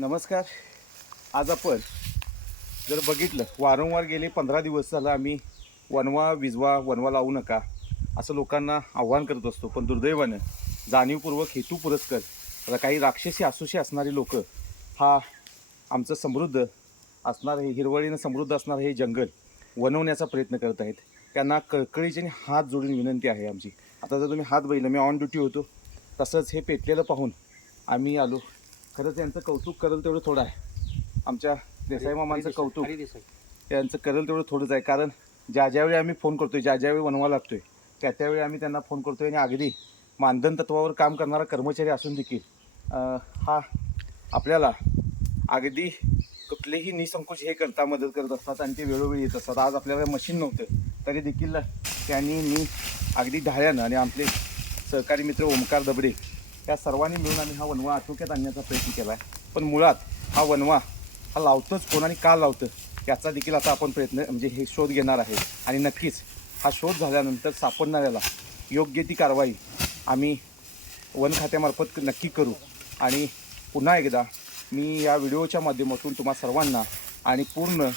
नमस्कार. आज आपण जर बघितलं वारंवार गेले 15 दिवस झालं आम्ही वनवा विजवा वनवा लावू नका असं लोकांना आव्हान करत असतो, पण दुर्दैवानं जाणीवपूर्वक हेतू पुरस्कर आता काही राक्षसी आसुशी असणारी लोक हा आमचं समृद्ध असणारं हे हिरवळीनं समृद्ध असणारं हे जंगल वनवण्याचा प्रयत्न करत आहेत. त्यांना कळकळीची आणि हात जोडून विनंती आहे आमची. आता जर तुम्ही हात बघितलं, मी ऑन ड्युटी होतो, तसंच हे पेटलेलं पाहून आम्ही आलो. खरंच यांचं कौतुक करेल तेवढं थोडं आहे. आमच्या देसाई मामांचं कौतुक यांचं करेल तेवढं थोडंच आहे. कारण ज्यावेळी आम्ही फोन करतोय, ज्यावेळी वनवा लागतोय त्यावेळी आम्ही त्यांना फोन करतोय आणि अगदी मानधन तत्वावर काम करणारा कर्मचारी असून देखील हा आपल्याला अगदी कुठलेही निसंकोच हे करता मदत करत असतात आणि ते वेळोवेळी येत असतात. आज आपल्याला मशीन नव्हतं तरी देखील त्यांनी मी अगदी ढाळ्यानं आणि आपले सहकारी मित्र ओमकार दबडे या सर्वांनी मिळून आम्ही हा वनवा आटोक्यात आणण्याचा प्रयत्न केला आहे. पण मुळात हा वनवा हा लावतोच कोण आणि का लावतं याचा देखील आता आपण प्रयत्न म्हणजे हे शोध घेणार आहे. आणि नक्कीच हा शोध झाल्यानंतर सापडणाऱ्याला योग्य ती कारवाई आम्ही वन खात्यामार्फत नक्की करू. आणि पुन्हा एकदा मी या व्हिडिओच्या माध्यमातून तुम्हा सर्वांना आणि पूर्ण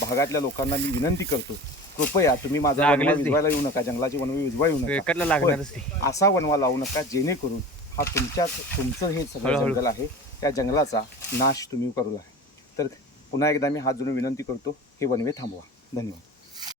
भागातल्या लोकांना मी विनंती करतो, कृपया तुम्ही माझा वनवा विजवायला येऊ नका, जंगलाची वनवा विजवा येऊ नका, असा वनवा लावू नका जेणेकरून हा तुमचं हे सगळं जंगल आहे त्या जंगलाचा नाश तुम्ही करू आहे. तर पुन्हा एकदा मी हात जोडून विनंती करतो, हे वनवे थांबवा. धन्यवाद.